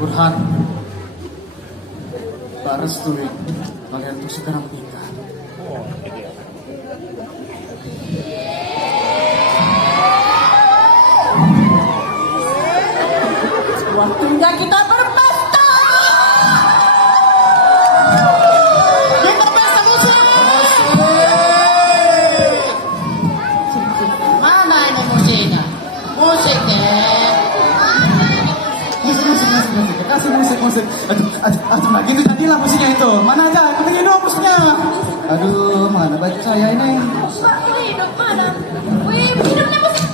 Burhan, tak restui kalian untuk segera menikah. Waktunya kita berpesta. Kita pesta musik. Mana ini musiknya? Musiknya. Musik. Kasih musik. Aduh, nggak gitu jadilah musiknya itu. Mana aja, aku pengen dong musiknya. Aduh, mana baju saya ini? Ini hidup mana? Wih, hidupnya musik.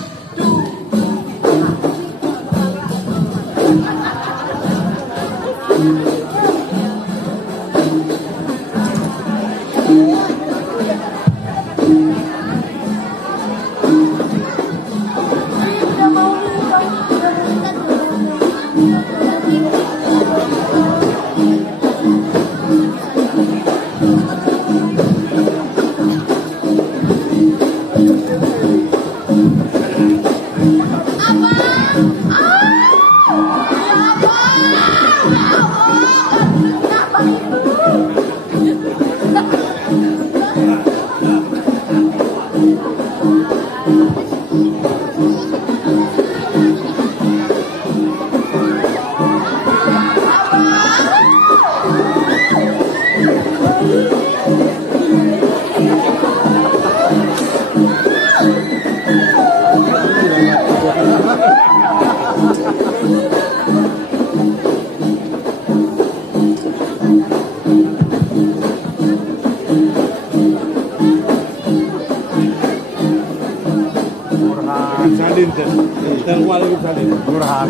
Salim dan wali salim. Burhan.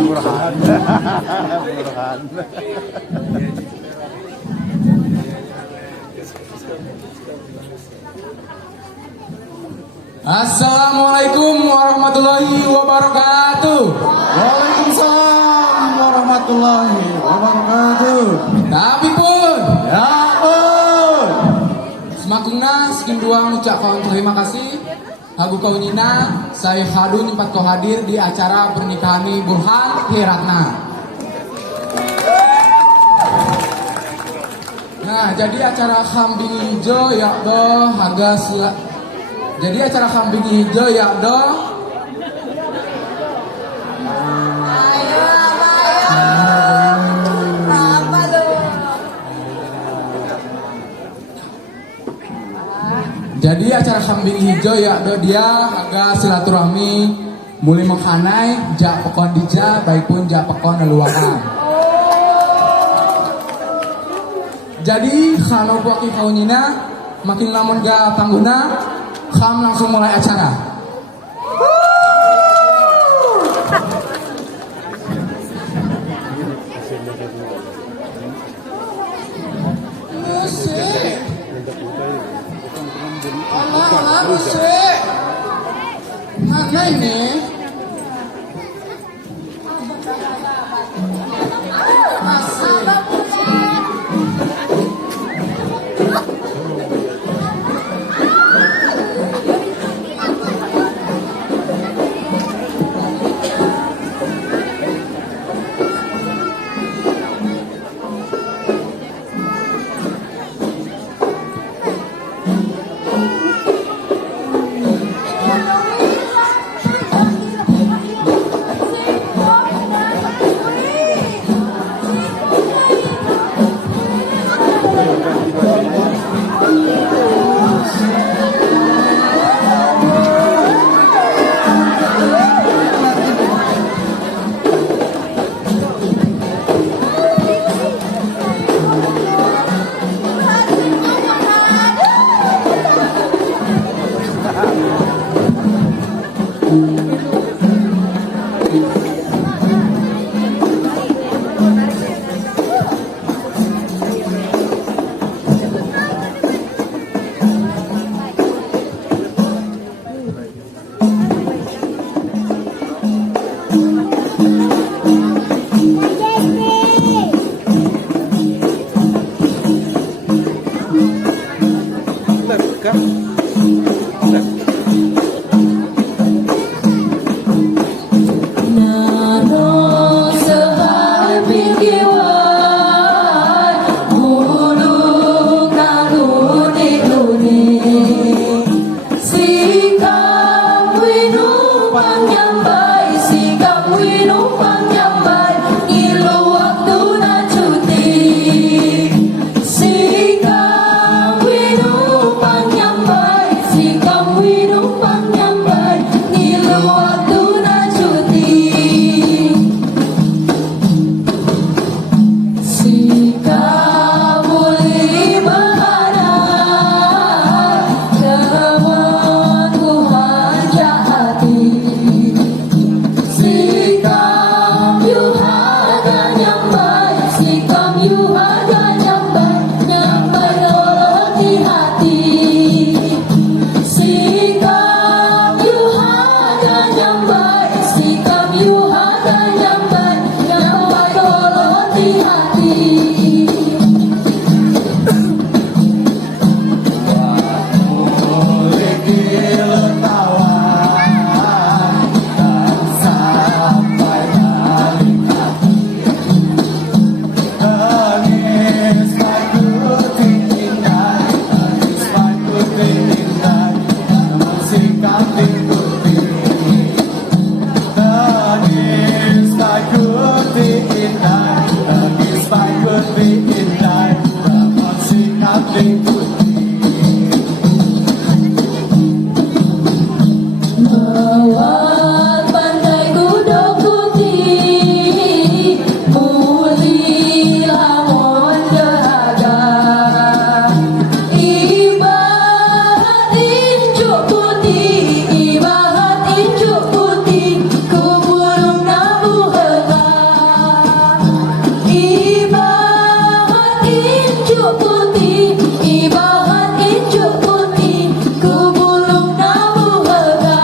Assalamualaikum warahmatullahi wabarakatuh. Waalaikumsalam warahmatullahi wabarakatuh. Tapi pun Ya pun. semakungna sekin dua ngucap kawan terima kasih. Hagu kau nina, saya hadun empat kau hadir di acara pernikahan Burhan Heratna. Nah, jadi acara kambing hijau ya doh harga jadi acara kambing hijau ya doh. Jadi acara kambing hijau ya do dia agak silaturahmi mulai menghanai jak pekon dija baik pun jak pekon neluakan. Jadi kalau kuaki kaunina makin lamun ga tangguna kam langsung mulai acara. Musik. Mana ini? indah, bagi spike lebih indah, bangun sikap diikuti. Lewat pantai Gudok Putih, muli lamun dahaga. Ibarat injuk putih, ku burung nabu hega. Ibarat injuk putih, ku burung nabu hega.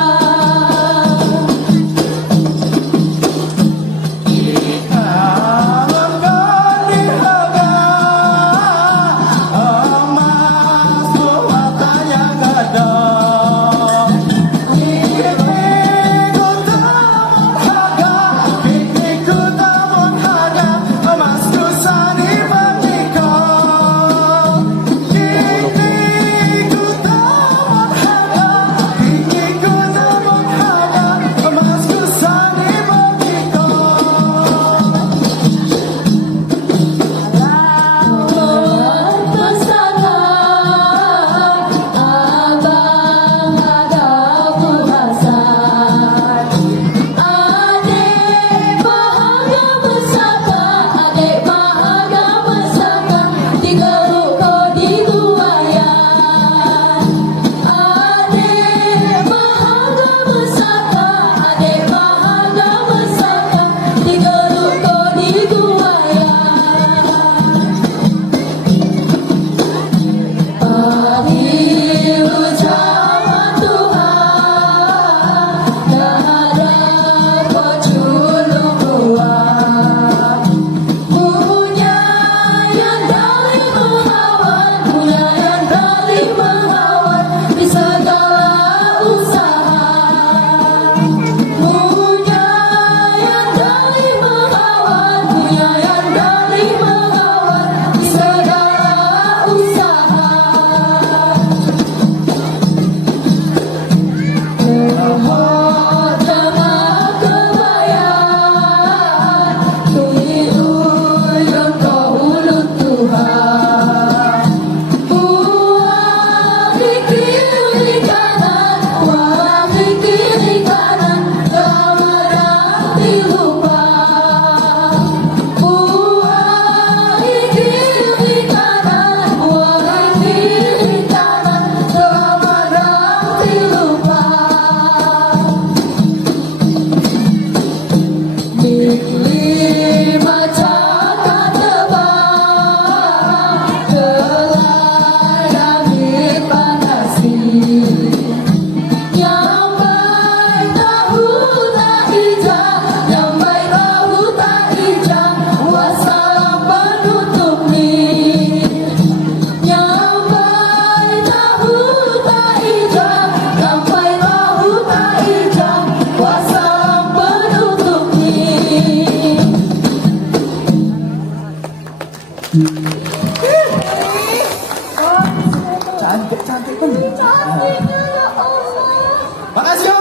Cantik kan? Cantiknya ya Allah. Makasih yo,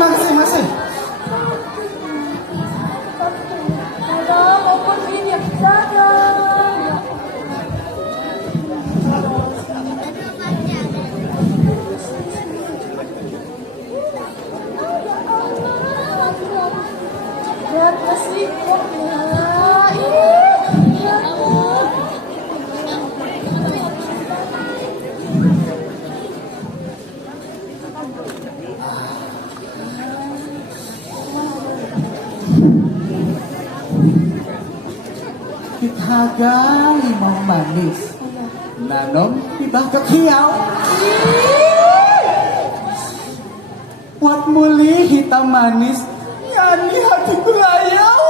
makasih. Udah mau pergi dia saja. Lihat nasi koknya. Ya Allah. Kita limau manis, nanom di batok hiau. Buat muli hitam manis, nyanyi hatiku layau.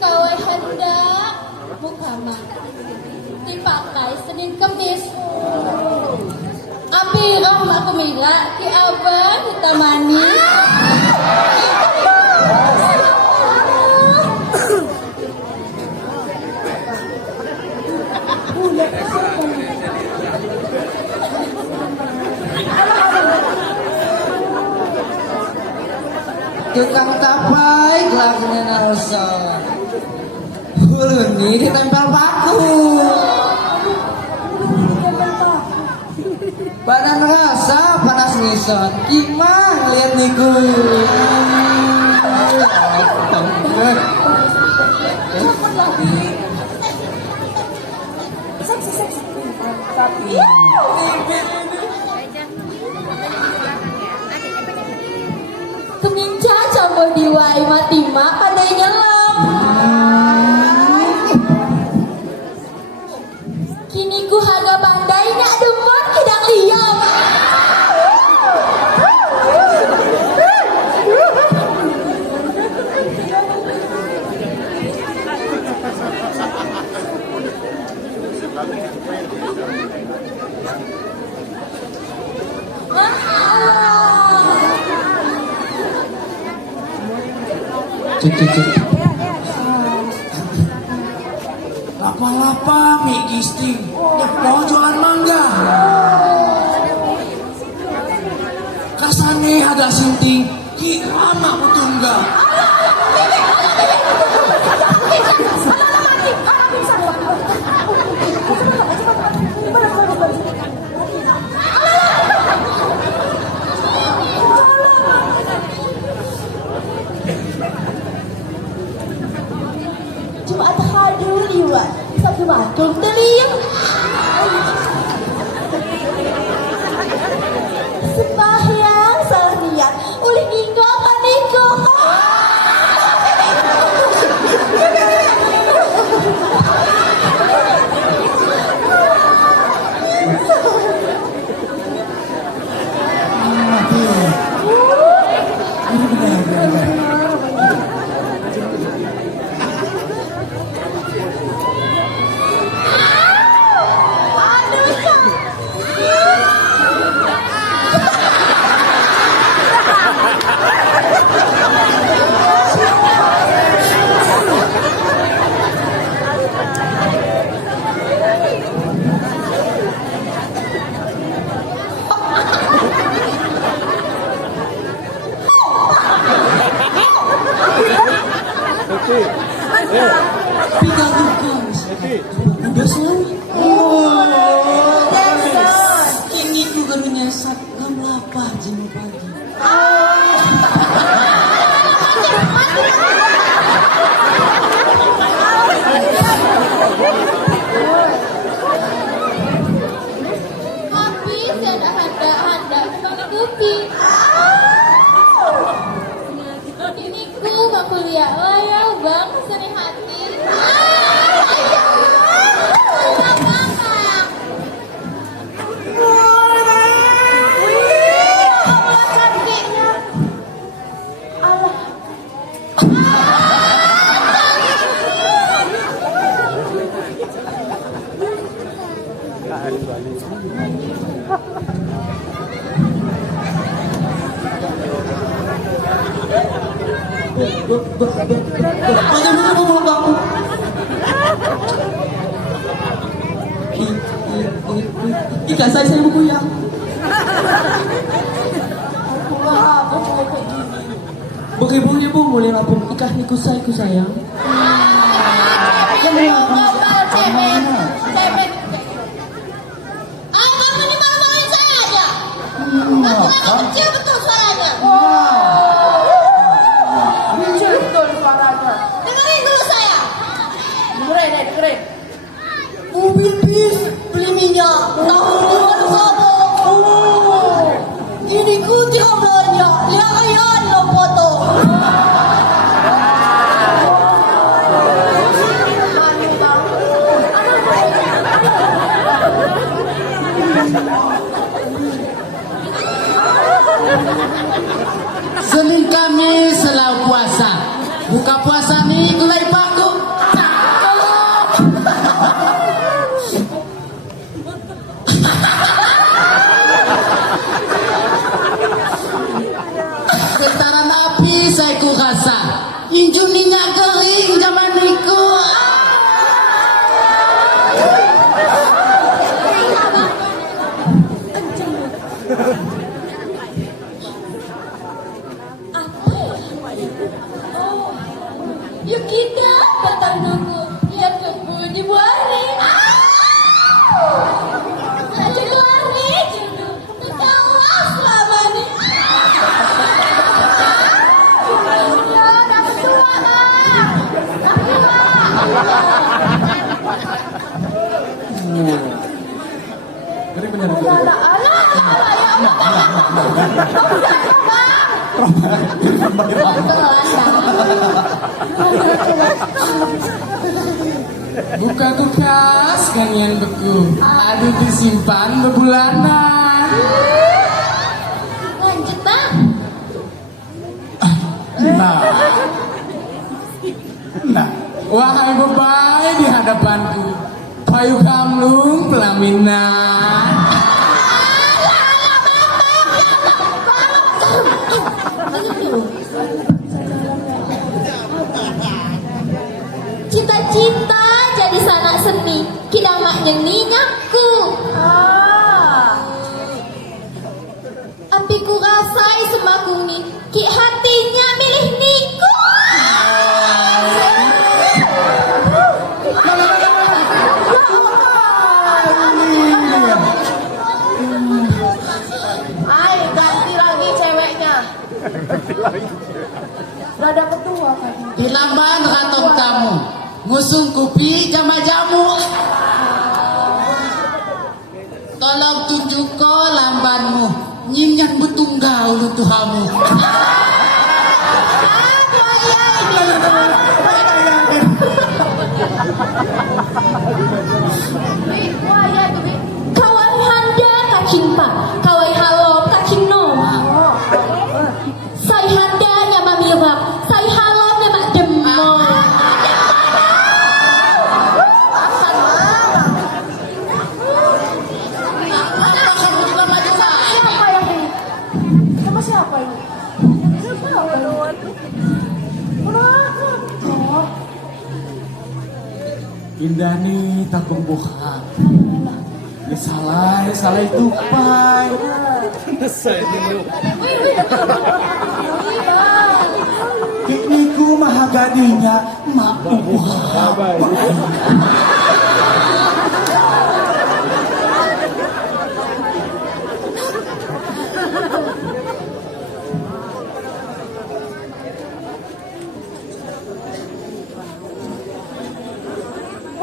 Kawai hendak mukama dipakai Senin Kemis. Api rahma kumila ki abang hitam manis. tukang tapai kelakuannya narasa. Ulun ini ditempel paku. Badan rasa panas nison. Gimana lihat niku? Keminca campur diwai mati mak pandai nyelam. Kini ku harga pandai nak demen kidang liam. Lapa-lapa mie gisting, nyepo jualan mangga. Kasane ada sinting, kira mak putungga. Cuma ada hadir liwat satu batung teling. Sembahyang salah niat, oleh ninggal paniko. Udah selalu. Ini ku garunya sat gam lapar jam pagi. Habis ada handa mengikuti. Ini ku mau kuliah layau bang seni hati. Bagaimana mau kamu? Ikan saya mau goyang. Apa mau kayak gini? Bagaimana bu boleh lapor ikan niku sayang. Ngomel cemen. Kamu ini malu-maluin saya aja. Kamu kecil betul suaranya. Kecil betul suaranya. Dengerin dulu saya. Dengerin. Mobil bis beli minyak tahun 2020. Ini ku tidak belanja. Lihat ayat lo foto. Senin Kamis selalu puasa. Buka puasa nih gulai paku. Getaran api saya ku rasa. Injun minyak kering zaman niku. Jadi bener itu. Alah, alah, alah, ya Allah. Buka kulkas kangen beku. Aduh disimpan bebulanan. Lanjut, Bang. Nah, Wahai bebai di hadapanku, payu kamlung pelaminan. Cita-cita jadi sanak seni, kidang mak nyeni nyaku. Api ku rasai semakung ni, ki hatinya milih niku. Ay, ganti lagi ceweknya. Udah dapet dua kan? Di lamban ratong tamu. Ngusung kopi jama jamu. Tolong tunjuk ko lambanmu. Nyimyan betunggau lutuhamu. Wah ya tuh, Bi. Kawai handa kacing pa, kawai halom kacing nom. Sai handanya mamirak, sai halomnya mak demong. Siapa yang ini? Sama siapa ini? Siapa ini? Kenapa? Oh, indah nih takung buka. Ya salah itu pai. Pikniku mahagadinya mak buka.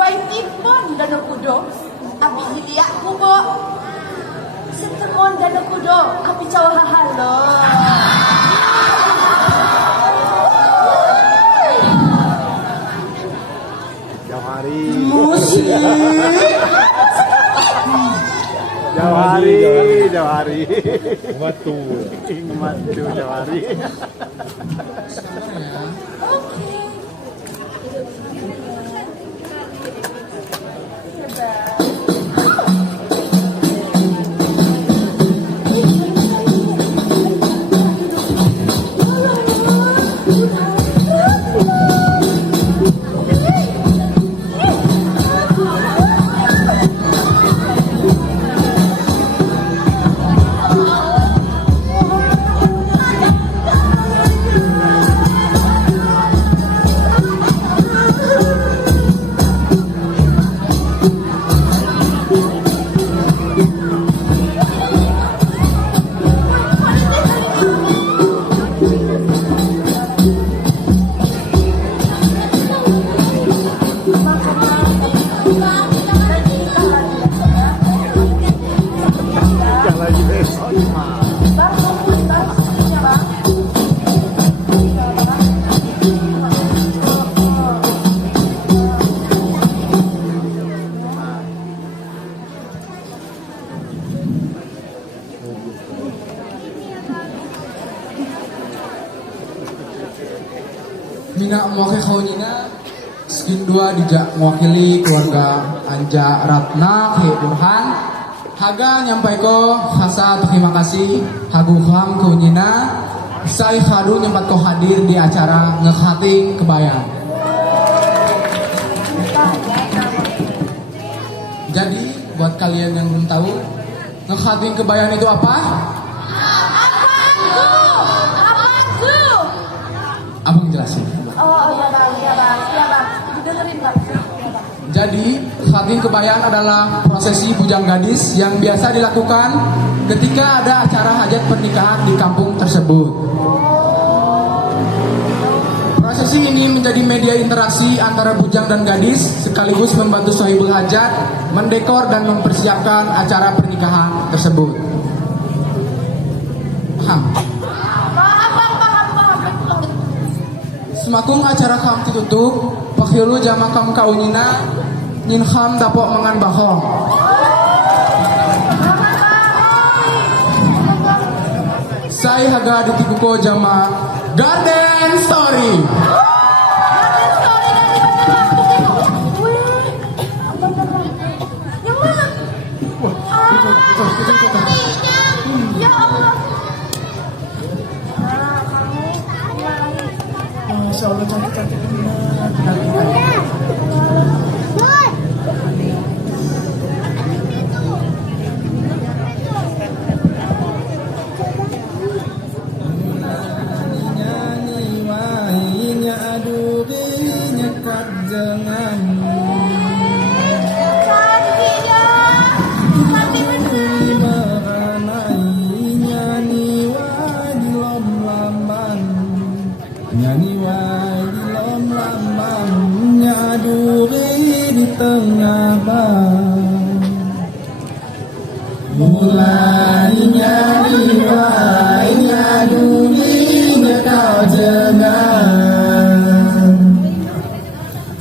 Wai timbon dan kudo, api hiliak kubo. Setemon dan kudo, api cawa halo. Jauh hari. Musik. Jauh hari. Matu. Jauh hari. Mina moke kaunina skin dua dijak mewakili keluarga Anja Ratna Ki Burhan. Haga nyampai ko hasa terima kasih hagu ham kaunina. Saya hadu nyempat ko hadir di acara ngekating kebayang. Jadi buat kalian yang belum tahu ngekating kebayang itu apa? Abang jelasin. Oh iya bang, iya bang, iya bang. Dengerin bang. Jadi, khating kebayang adalah prosesi bujang gadis yang biasa dilakukan ketika ada acara hajat pernikahan di kampung tersebut. Prosesi Prosesi ini menjadi media interaksi antara bujang dan gadis sekaligus membantu sohibul hajat mendekor dan mempersiapkan acara pernikahan tersebut. Paham? Paham. Betul. Semakung acara kam ditutup, pakhilu jama kam kaunina, nin kham dapok mangan bahong. Saya haga ditikuko jama Garden Story. Ya Allah. Masya Allah, cantik-cantik. Nyanyi wae di lom lambang nyaduri di tengah bang. Mulai nyanyi wae nyaduri kau jangan.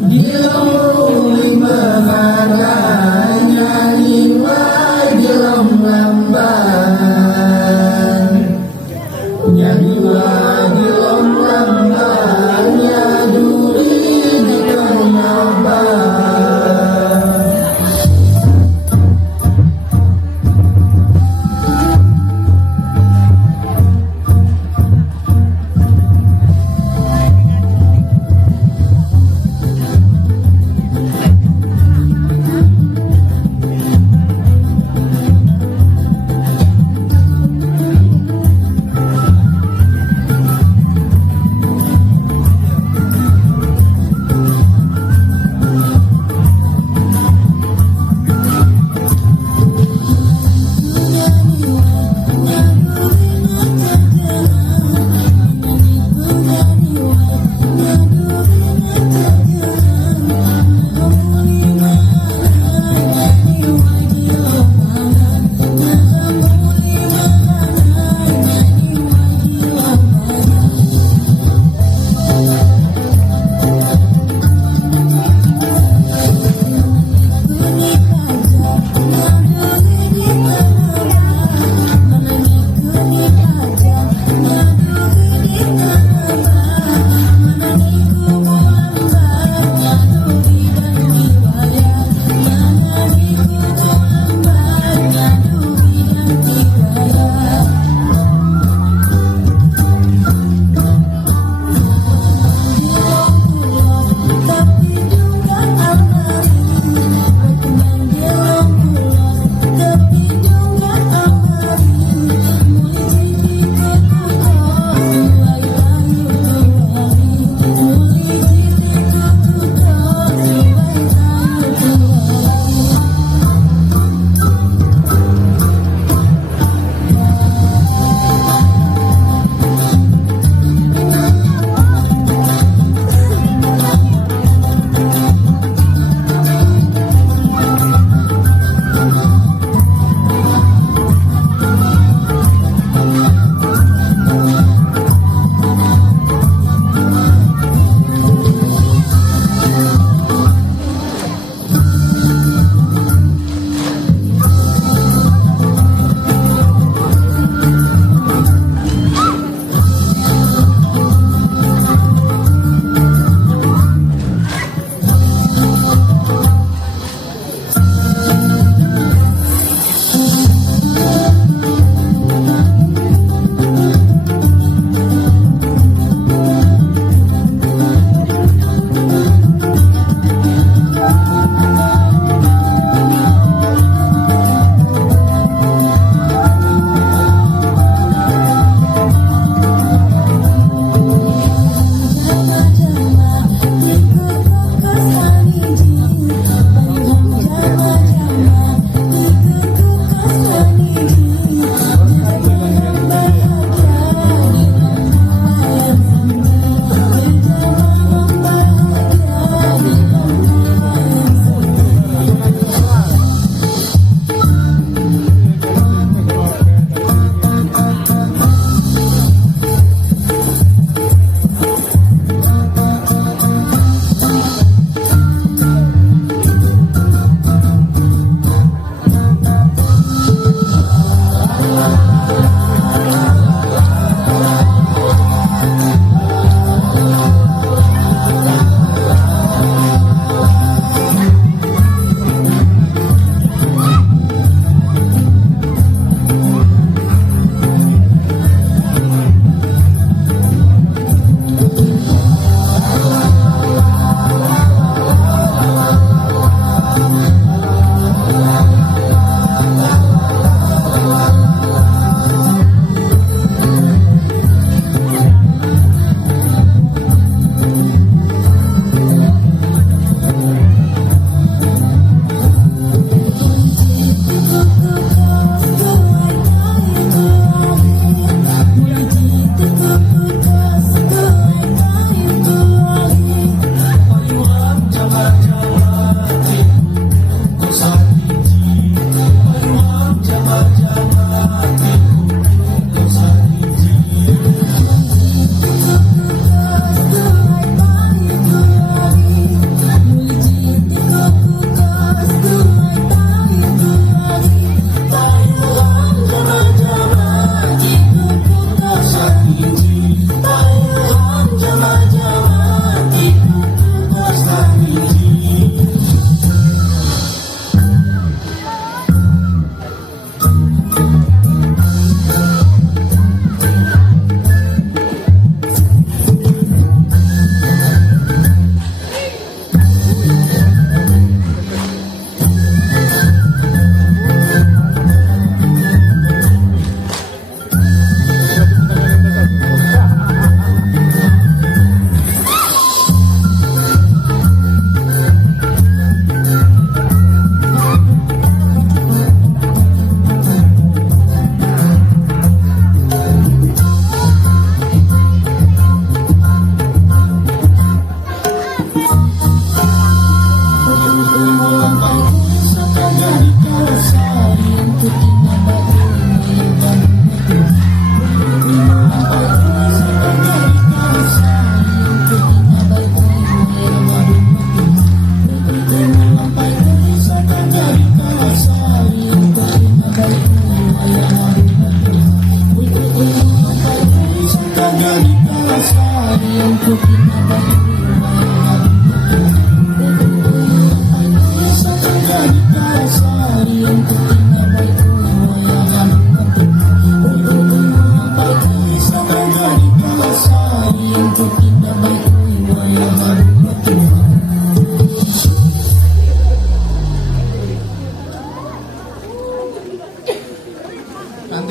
Di lom lima harga nyanyi wae di lom lambang. Nyanyi wae di lom lambang nyaduri di tengah bang.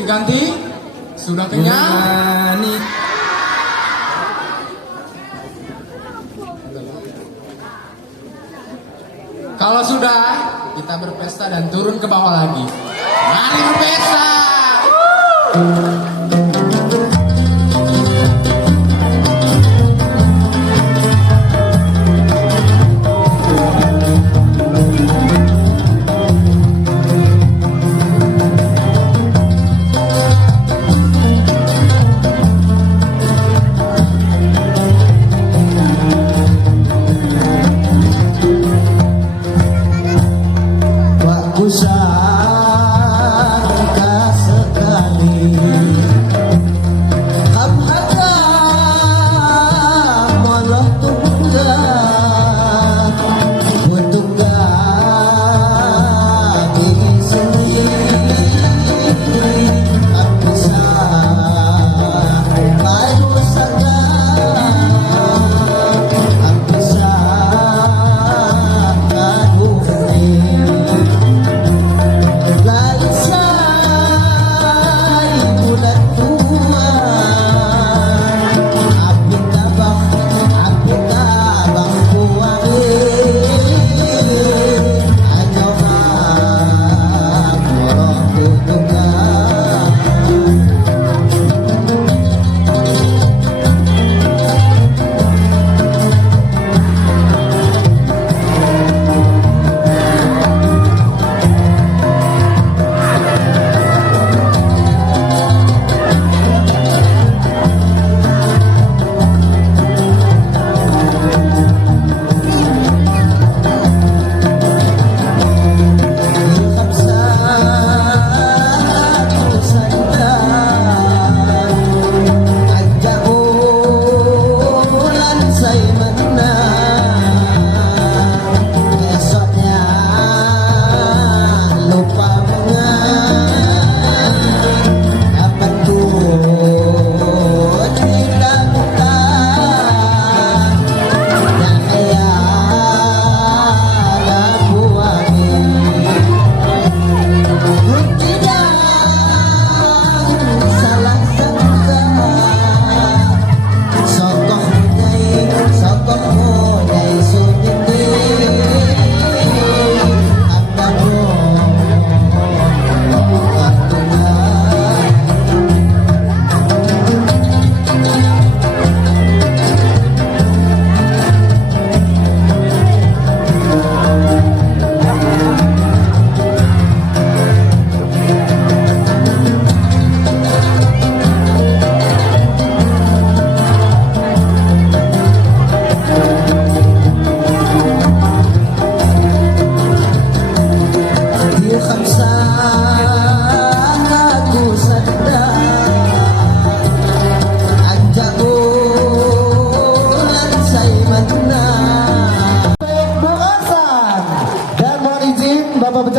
Diganti? Sudah kenyang? Kalau sudah, kita berpesta dan turun ke bawah lagi. Mari berpesta! Ku sangka sekali hamhaka malah tunggal Betunggal diri sendiri Aku sampai sangka Aku sangka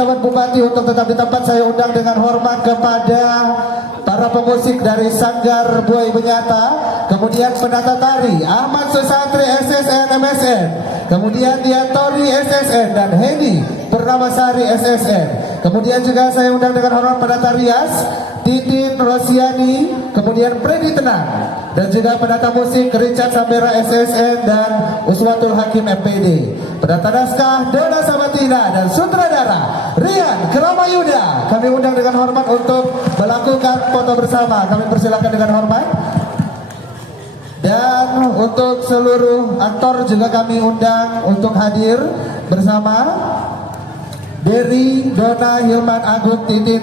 Pejabat Bupati untuk tetap di tempat. Saya undang dengan hormat kepada para pemusik dari Sanggar Buai Benyata, kemudian penata tari Ahmad Susantri SSN MSN, kemudian Diantori SSN dan Heni Purnamasari SSN. Kemudian juga saya undang dengan hormat penata rias Titin Rosiani, kemudian Freddy Tenang, dan juga penata musik Richard Sambera SSN dan Uswatul Hakim MPD. Penata naskah Dona Sabatina dan sutradara Rian Kramayuda. Kami undang dengan hormat untuk melakukan foto bersama. Kami persilakan dengan hormat. Dan untuk seluruh aktor juga kami undang untuk hadir bersama. Dery, Dona, Hilman, Agung, Titin,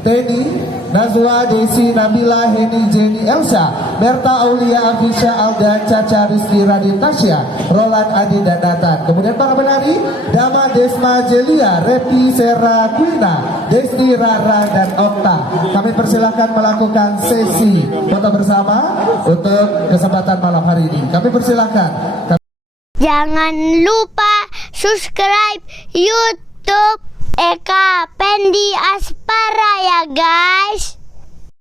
Teni, Nazwa, Desi, Nabila, Heni, Jenny, Elsa, Berta, Aulia, Afisha, Aldan, Caca, Rizky, Radin, Tasya, Roland, Adi, dan Nathan. Kemudian para penari Dama, Desma, Jelia, Repi, Sera, Quina, Desti, Rara, dan Okta. Kami persilahkan melakukan sesi foto bersama untuk kesempatan malam hari ini. Kami persilahkan. Jangan lupa subscribe YouTube Eka Pendi Aspara ya guys.